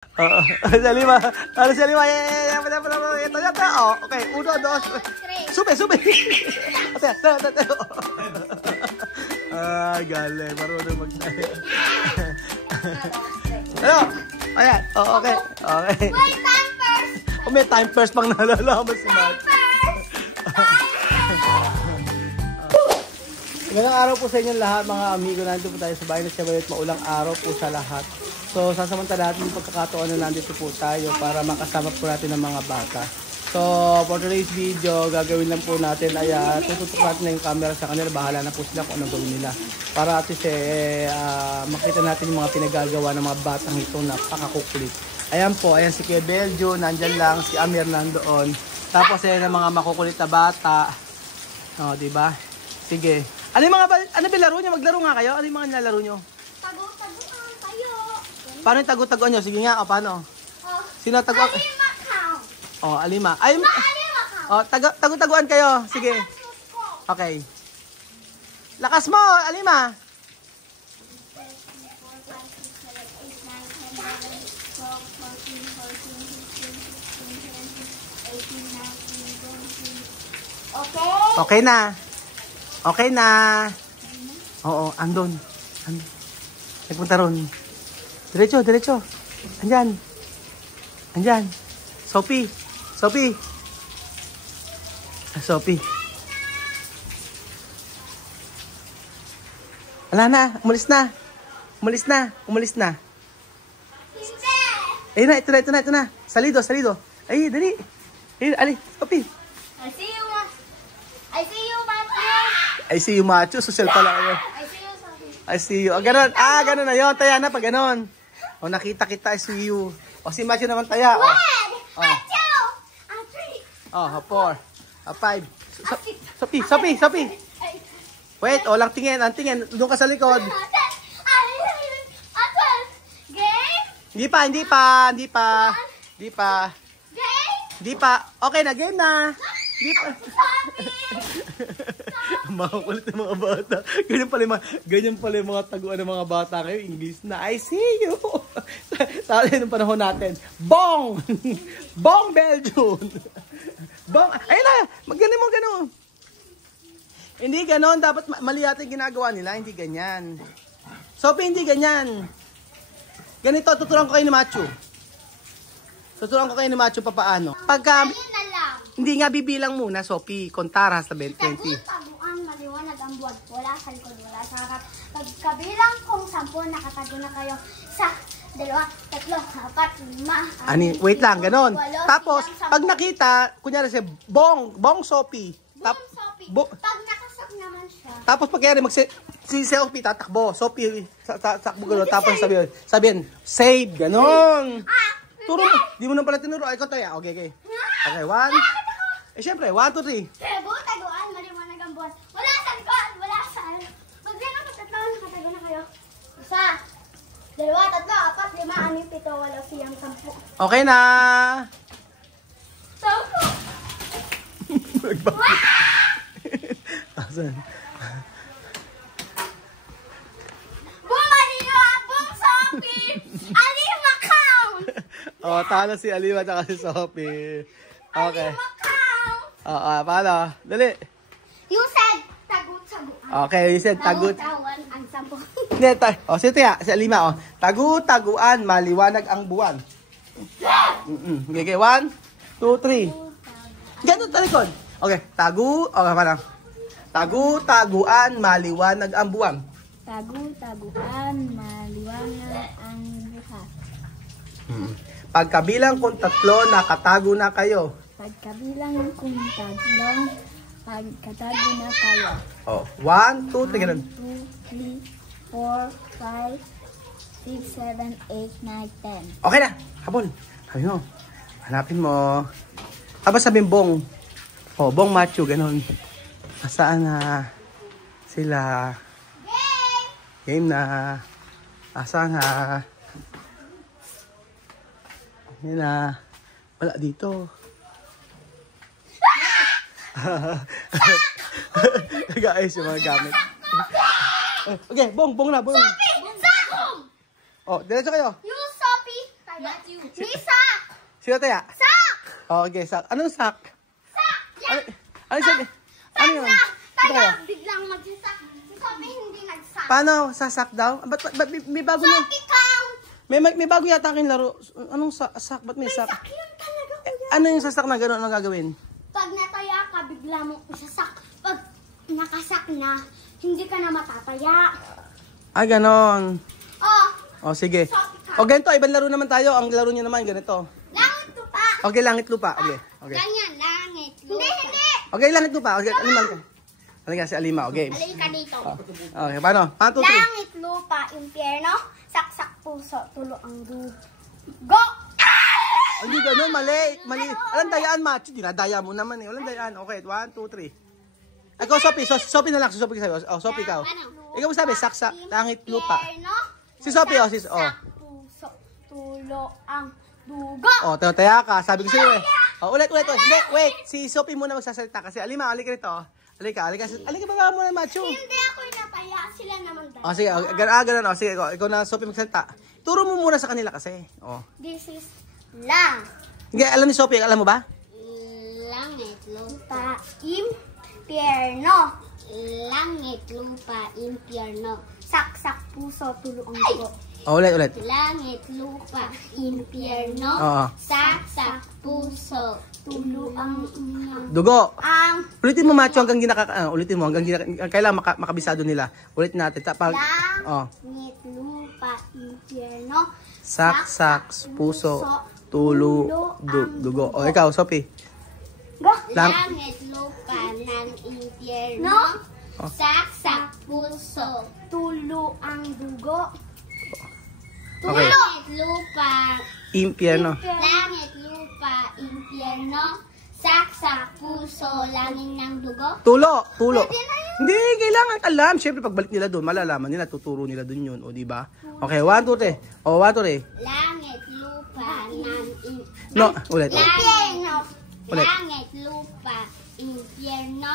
Si Alima. Ano si Alima? Ito. Oh, okay. 1, 2. Sube. Ate. Galing. Marunong magtayo. Ano? Ayan. Oh, okay. May time first pang nalalaman si Matt. Magandang araw po sa inyong lahat mga amigo. Nandito po tayo sa bahay na Siabayot. Maulang araw po sa lahat. So sasamantala natin yung pagkakataon na nandito po tayo para makasama po natin ang mga bata. So for today's video, gagawin lang po natin ay tututok natin na yung camera sa kanila. Bahala na po sila kung anong gawin nila. Para at least makita natin yung mga pinagagawa ng mga batang ito na pakakukulit. Ayan po, ayan si Kuya Beljo, nandyan lang, si Amir nandoon. Tapos ayan ang mga makukulit na bata. O, diba? Sige. Ano yung mga laro nyo? Maglaro nga kayo? Ano yung mga nilalaro nyo? Tago-taguan kayo. Paano yung tago-taguan nyo? Sige nga, o paano? Sino tago? Alima count. O, Alima. Ay, Alima count. o, tago-taguan kayo. Sige. Okay. Lakas mo, Alima. Okay? Okay na. Oo, andun. Nagpunta ron. Diretso. Andyan. Sophie. Wala na. Umalis na. Ayun na, ito na. Salido. Ay, dali. Ayun, ali, Sophie. I see you, Matthew. Social pala kayo. I see you. Ganon. Ganon na yun. Taya na pag ganon. O, nakita kita. I see you. O, si Matthew naman taya. O. 1, 2, 3. O, 4, 5. Sophie. Wait, lang tingin. Ang tingin. Doon ka sa likod. Game? Hindi pa. Okay na, game na. Hindi pa. Makukulit ng mga bata. Ganyan pala yung mga taguan ng mga bata kayo. English na, I see you. Sa ng panahon natin. Bong Belgium. Ayun na, magaling mo gano'n. Hindi gano'n. Dapat mali yata yung ginagawa nila. Hindi ganyan. Sophie, hindi ganyan. Ganito, tuturuan ko kayo ni Matthew. Papaano. Pagka... Hindi nga bibilang muna, Sophie. Kontara sa 20. Taguan, maliwanag ang buwan. Wala sa likod, wala sa harap. Pagkabilang kung 10, nakatago na kayo sa 2, 3, 4, 5. Wait lang, ganon. Tapos, pag nakita, kunyari si Bong Sophie. Pag nakasap naman siya. Tapos pag kaya si Sophie tatakbo. Sophie, takbo gano'n. Tapos sabihin, save, ganon. Turo mo. Di mo na pala tinuro. Ay, ikaw tayo. Okay. Okay, 1. Siyempre, 1, 2, 3. Taguan, maliwanag ang buwan. Wala sa likod, wala sa... Pagbilang ko 3, nakatago na kayo. 1, 2, 3, 4, 5, 6, 7, 8, 9, 10. Okay na. 10. Asan? Bumaliwabong Sophie! Alima count! Talo si Alima at si Sophie. Okay. Alima count! Paano? Dali. You said tagu-taguan. Okay, you said tagut. Taguan ang 10. Hindi, si Alima, tagu-taguan, maliwanag ang buwan. Okay, 1, 2, 3. Ganun talikod. Okay, paano? Tagu-taguan, maliwanag ang buwan. Tagu-taguan, maliwanag ang buhat. Pagkabilang kung 3, nakatago na kayo. Pagkabilang kung 3, pagkatago na kayo. 1, 2, 3, ganun. 2, 3, 4, 5, 6, 7, 8, 9, 10. Okay na, habol. Hanapin mo. Tapos sabihin Bong. Bong Matthew, ganun. Asaan na sila? Game na. Asaan na? Yan na. Wala dito. Guys, yung mga gamit. Okay, Bong na. Sophie! Sakong! Diretso kayo. You, Sophie! Matthew. May sak! Sino taya? Sak! Okay, sak. Anong sak? Sak! Ano, ano sabi? Ano yun? Tayo, biglang magsasak. Si Sophie hindi nagsak. Paano? Sasak daw? Ba't may bago na? Sophie count! May bago yata aking laro. Anong sak? Ba't may sak? Sak yun talaga. Ano yung sasak na gano'n? Anong gagawin? Pag nataya ka, bigla mong isasak. Pag nakasak na, hindi ka na matataya. Ah, gano'n. Oh, O, sige. Sophie count. O, ganito. Ibang laro naman tayo. Ang laro niyo naman, ganito. Langit lupa. Okay, langit lupa. Okay. Okay. Ganyan, langit lupa. Hindi. Okay, langit lupa. Okay, Alima. Halika si Alima. Okay. Alin ka dito. Okay, paano? 1, 2, 3. Langit lupa, impyerno, saksak puso, tulo ang dugo. Hindi gano'n, mali. Mali. Alam dayaan, macho. Dinadaya mo naman eh. Walang dayaan. Okay, 1, 2, 3. Ikaw, Sophie. Sophie na lang. Si Sophie sa'yo. Oh, Sophie, ikaw. Ikaw mo sabi, saksak, langit, lupa. Impyerno, Si Sophie, oh. saksak puso, tulo ang dugo. Oh, taya ka. Sabi ko sa'yo eh. Oh, ulit. Hindi, wait. Si Sophie muna magsasalita kasi. Alima, halika rito. Halika. Halika baba mo na, macho. Hindi ako nataya, sila naman dalawa. Oh, sige. Ganun. Oh, sige, ikaw na, Sophie, magsalita. Turo mo muna sa kanila kasi. Oh. This is lang. Hindi, alam ni Sophie. Alam mo ba? Langit, lupa, impyerno. Langit, lupa, impyerno. Saksak puso, tulo ang dugo. Oh, ulit. Langit, lupa, impyerno. Oo. Saksak puso, tulo ang Dugo. ang Ulitin mo, macho, hanggang ulitin mo, kailangan makabisado nila. Ulit natin. Oh. langit, lupa, impyerno. Saksak, puso, tulo, dugo. O, ikaw, Sophie. Go. Lang- Langit, lupa, ng impyerno. Saksak puso, tulo ang dugo. Okay. Langit, lupa, Impyerno. langit, lupa, impyerno. Saksak puso, langin ng dugo. Tulo. Pwede na yun. Hindi, kailangan alam. Siyempre, pagbalik nila doon, malalaman nila, tuturo nila doon yun. O, di ba? Okay, 1, 2, 3. O, 1, 2, 3. Langit, lupa, ng No, ulit. impyerno. Ulit. Langit, lupa, impyerno.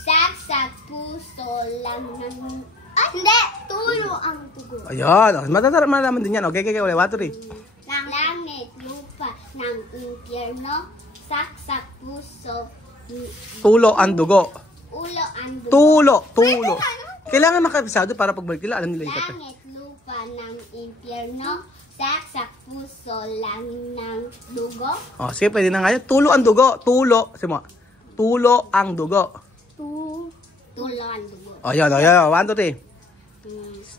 Saksak puso, langin ng... Ay, hindi! Tulo ang dugo. Ayan. Malalaman din yan. Okay, ulit. 1, 2, 3. Langit, lupa, ng impyerno. Saksak puso, Tulo ang dugo. ulo ang dugo. Tulo. Kailangan makabisado para pagbalik nila, alam nila yung kata. Langit, lupa, ng impyerno. Saksak puso, langin ng dugo. O, sige, pwede na nga yun. Tulo ang dugo. Sige mo. Tulo ang dugo. Tulo ang dugo. O, yan. 1, 2, 3.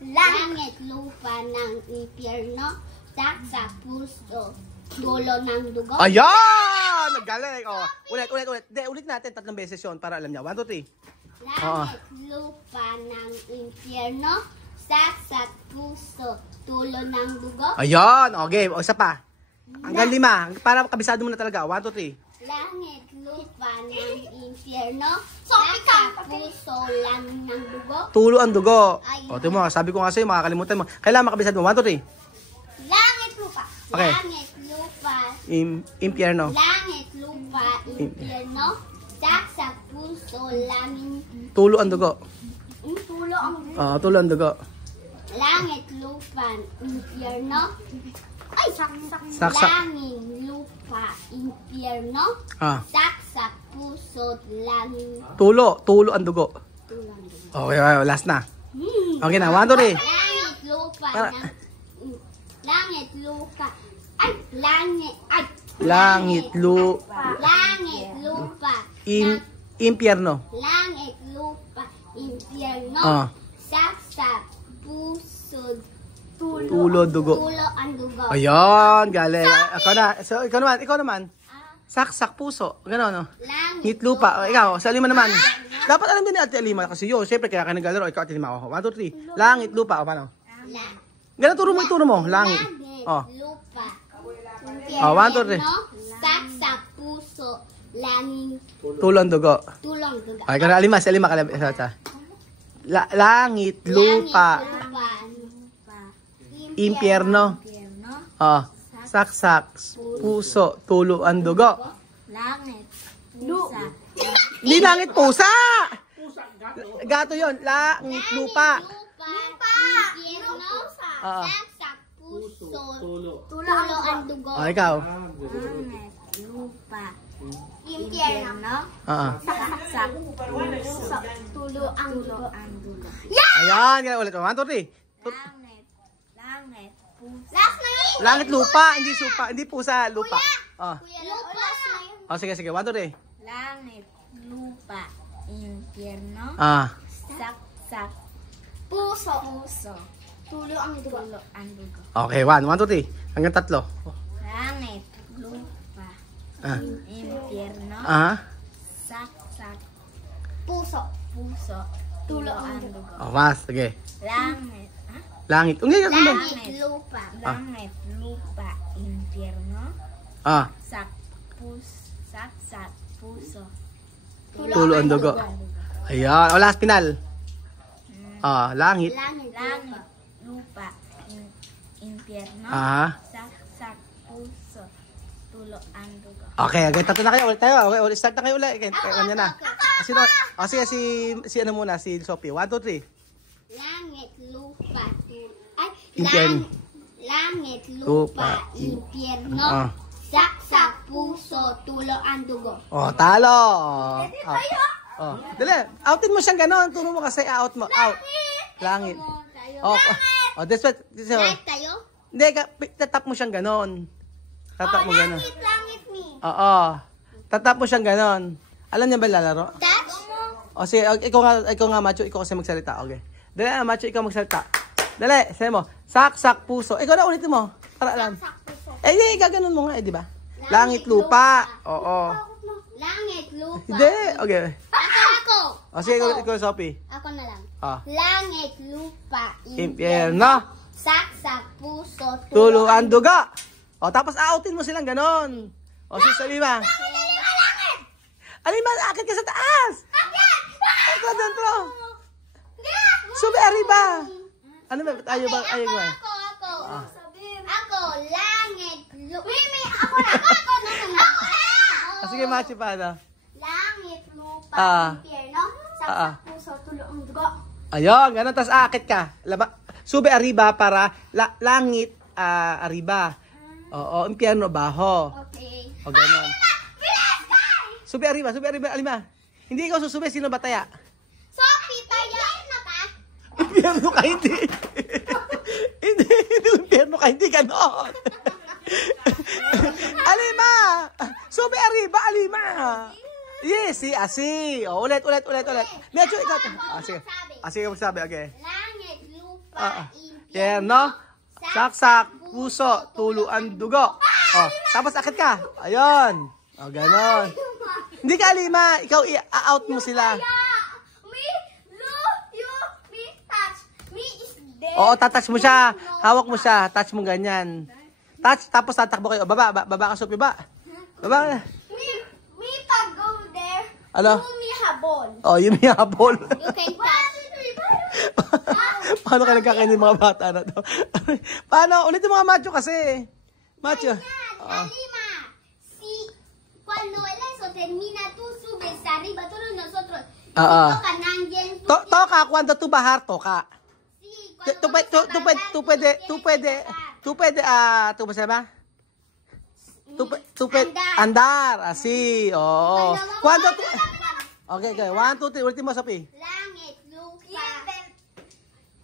Langit, lupa, ng impyerno. Saksak puso, tulo ng dugo. Ayan! Nagaling. O, ulit. Hindi, ulit natin. 3 beses yun para alam niya. 1, 2, 3. Langit, lupa, ng impyerno. Saksak puso, tulo ng dugo. Ayan. O, game. O, isa pa. Hanggang 5. Para kabisado mo na talaga. 1, 2, 3. Langit, lupa, ng impyerno. Saksak puso, langin ng dugo. Tulo ang dugo. O, ito mo. Sabi ko nga sa'yo, makakalimutan mo. Kailangan makabisado mo. 1, 2, 3. Langit, lupa. Okay. Langit, lupa. Impyerno. Langit, lupa, impyerno. Saksak puso, langin. Tulo ang dugo. Tulo ang Tulo ang dugo. langit, lupa, impyerno. Ay, Saksak. Langin, lupa, impyerno. Saksak puso, langin. Tulo ang dugo. Tulo ang dugo. Okay, last na. Okay na, 1, 2, 3. Langit, lupa, Para- langit, lupa. Ay, langit, ay. Langit, Langit, lupa. impyerno. Langit, lupa, impyerno. Saksak, puso, Tulo, dugo. tulo ang dugo. Ayan, galing. Ikaw na. So, ikaw naman. Saksak puso. Gano'n, no? Langit, Ngit lupa. O, ikaw, sa Alima naman. Dapat alam din ni Ate Alima kasi yun. Siyempre, kaya ka naglalaro. Ikaw, Ate Alima. 1, 2, 3. Langit, lupa. O, paano? Ganun, turo mo. Langit. Oh. lupa. 1, 2, 3. Saksak, puso, langit, Tulo ang dugo. tulo ang dugo. Okay, ganun. Alima, sa Alima. Langit, lupa. Impyerno. Saksak, puso, tulo ang dugo. Langit, lupa. Hindi langit, pusa! Gato yun. Langit, lupa. Lupa, impyerno, saksak, puso, tulo ang dugo. Oh, ikaw. Langit, lupa, Impyerno. saksak, Puso, tulo ang dugo. Ayan, ganyan ulit. 1, 2, 3. langit, pusa, Last na yun. Langit lupa, hindi supa, hindi pusa, lupa. Oh. Lupa. Last na yun. Oh, sige, 1, 2, 3. langit, lupa, impyerno, saksak, Puso, puso, tulo ang dugo. tulo ang dugo. Okay, 1, 2, 3. Hanggang 3. Langit, lupa, impyerno, saksak, Puso, puso, tulo tulo ang ang dugo. dugo. Oh, mas, sige. Langit, Langit. Hindi, Langit, Langit. lupa. langit, lupa, impyerno, saksak, puso, Tulo ang dugo. Ayan. O, last final. Langit. Langit, langit, lupa, impyerno, saksak, puso, tulo ang dugo. Okay, okay, tatlo na kayo. Ulit tayo. Okay, ulit, start na kayo ulit. Okay, kanya na. Sino? Oh, sige, si ano muna, si Sophie. 1, 2, 3. Langit, lupa, tulo. Ay, Impyerno. Langit, Lupa, lupa, impyerno. Ah. Saksak, puso, tulo ang dugo. Oh, talo. Oh. Dali, outin mo siyang ganon. Turo mo kasi out mo. Out. Langit. Oh, this way. Like tayo? Hindi, tatap mo siyang ganon. Tatap mo ganon. Langit, langit me. Oo. Tatap mo siyang ganon. Alam niya ba lalaro? Touch? O sige, ikaw nga, Macho. Ikaw kasi magsalita. Okay. Dali, Macho, ikaw magsalita. Dali, sabi mo. Saksak puso. Ikaw na ulitin mo. Para alam. Saksak, puso. Hindi, gaganon mo nga, di ba? Langit, lupa. Oo. Langit, lupa. Hindi. Okay. Ako. O sige, ikaw, Sophie. Ako na lang. Ah. Langit, lupa, Impyerno. saksak, puso, Tulo ang duga. O, tapos outin mo silang ganon. O, si Salima. Alima, akit ka sa taas. Ito, dentro. Subi, arriba. Ano ba? Ayaw ba? Ayaw ba? Ako. Ako, langit, lupa. Ako na. Ako na. Sige, Machi pa, ano? Langit, lupa, Ah. impyerno, saksak, puso, tulo ang dugo. Ayun, ganun. Tapos akit ka. Subi, arriba para langit, arriba. Oo, impyerno, baho. Okay. O, ganun. Subi, arriba, alima. Hindi ikaw susubi, sino ba taya? Sophie, tayo na ka? Impyerno ka, hindi. Hindi, impyerno ka, hindi ganon. Alima! Subi, arriba, alima! Yes, si Asi. O, ulit. Medyo ikaw. Sige, magsabi, okay. Langit, lupa, impyerno, Impyerno, saksak, puso, tulo ang dugo. O, tapos akit ka. Ayun. O, ganon. Hindi ka, alima. Ikaw, i-out mo sila. Me, me, touch. Me is there. Oo, tatouch mo siya. Hawak mo siya. Touch mo ganyan. Touch, tapos tatakbo kayo. Baba ka, Sophie, baba. Baba. Me pag go there. Ano? Do me habol. Oh, yung may habol. You can touch. Paano kayo nagkakainin mga bata na to? Paano? Ulit yung mga macho kasi. Macho. Alima, si cuando eso termina, tú subes arriba, todos nosotros. Toca nandiyan. Toka, cuando tu bahar, toka. Sí, Tu pwede, tu ba? Tu pwede, andar, así, oo. Cuando tu, okay, 1, 2, 3, ultimo, Sophie.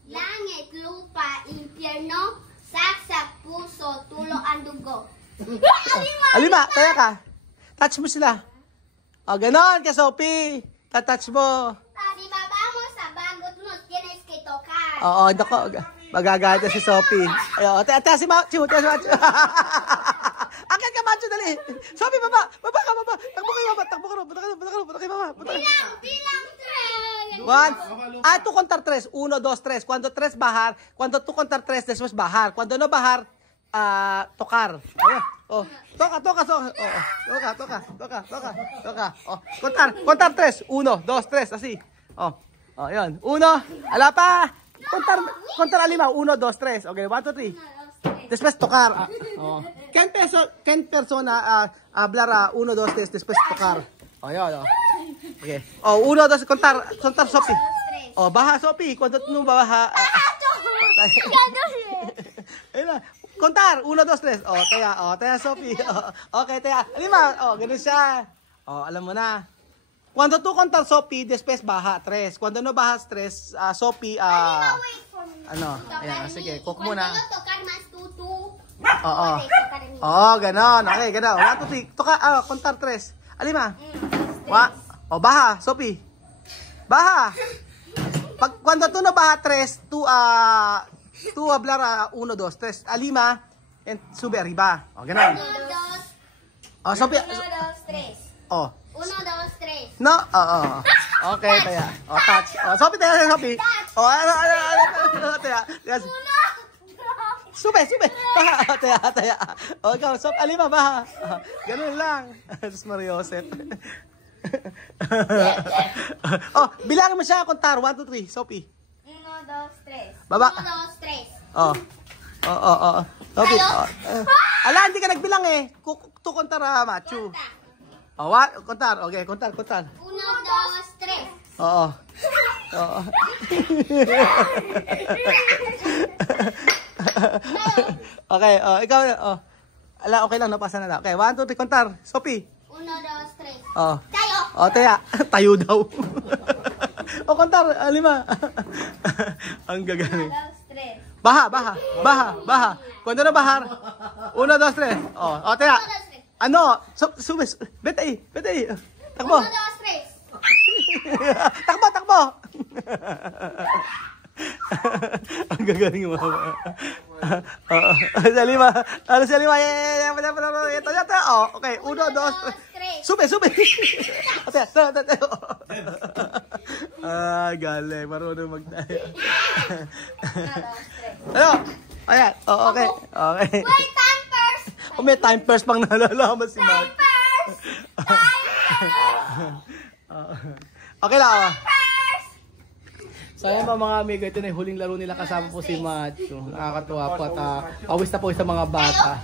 Langit, lupa, impyerno, saksak, puso, tulo ang dugo. Alima, taya ka. Touch mo sila. O, ganon ka, Sophie. Tatouch mo. Si baba mo sa bagot mo, tienes que tocar. Oo, dako. Magagalit na si Sophie. Ayo, ate si Macho, Akit ka, Macho, dali. Sophie, baba ka. Takbo ka, baba. Bilang tres. 1, tú contar 3. 1, 2, 3. Cuando 3 bajar, cuando tú contar 3, después bajar. Cuando no bajar, tocar. Ayan. Oh, toca. Oh, contar 3. 1, 2, 3, así. Oh, yun. 1, ala pa. Contar alima. 1, 2, 3. Okay, 1, 2, 3. Después tocar. Oh. ¿Quién persona hablará 1, 2, 3, después tocar? Oh, yun. Oh. Okay. Oh, 1, 2, contar Sophie. Oh, baja Sophie. Cuando no baja. Ayun na. Contar. 1, 2, 3. Oh, Taya Sophie. Oh, okay, Taya. Alima. Oh, ganun siya. Oh, alam mo na. Cuando tú contar Sophie, después baja 3. Cuando no bajas 3, Sophie, Wait for me. ano? Ayan, sige, cook muna. Cuando lo tocar más tú. Oo. Tocar ni. Oo, ganon. Okay, ganon. 1, 2, 3. Toka, contar 3. Alima. Baja, Sophie. Baja. Cuando tú no baja 3, tú hablar 1, 2, 3. Alima, and sube arriba. O, ganon. 1, 2, Sophie. 1, 2, 3. Oh. 1, 2, 3. No? Oo. Okay, Taya. Touch. Sophie, Taya, Sophie. Ano, Taya. Yes. Sube. Baha, Taya. Ikaw, Alima, baha. Ganun lang. Diyos Mario Joseph. Bilangin mo siya, kontar. 1, 2, 3. Sophie. 1, 2, 3. Baba. 1, 2, 3. Sophie. Ala, hindi ka nagbilang eh. Tu kontar, Machu. Kontar. Okay, kontar. 1, 2, 3. Oo. Okay, ikaw, ala, okay lang, napasa na lang. Okay, 1, 2, 3, kontar. Sophie. 1, 2, 3. Tayo. Tayo. Taya. Tayo daw. Kontar, 5. Ang gagaling. 1, 2, 3. Baha. Cuando na bahar? 1, 2, 3. Taya. 1, 2, 3. Ano? Subes. Vete ahí. Takbo. 1, 2, 3. Takbo. Ang gagaling mo. Salima. Salima. Ito. Okay. 1, 2, 3. Sube. Tayo. Galing. Marunong magtayo. 1, 2, 3. Ano? Ayan. Okay. Wait, time first. May time first pang nalalaman si Mark. Time Okay lang. first. So ayan po mga amigo, ito na yung huling laro nila kasama po si Macho. Nakakatuwa po at pawis na po sa mga bata.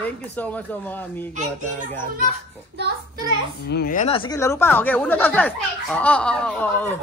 Thank you so much po mga amigo at God bless po. 1, 2, 3. Ayan na, sige laro pa. Okay, 1, 2, 3. Oo.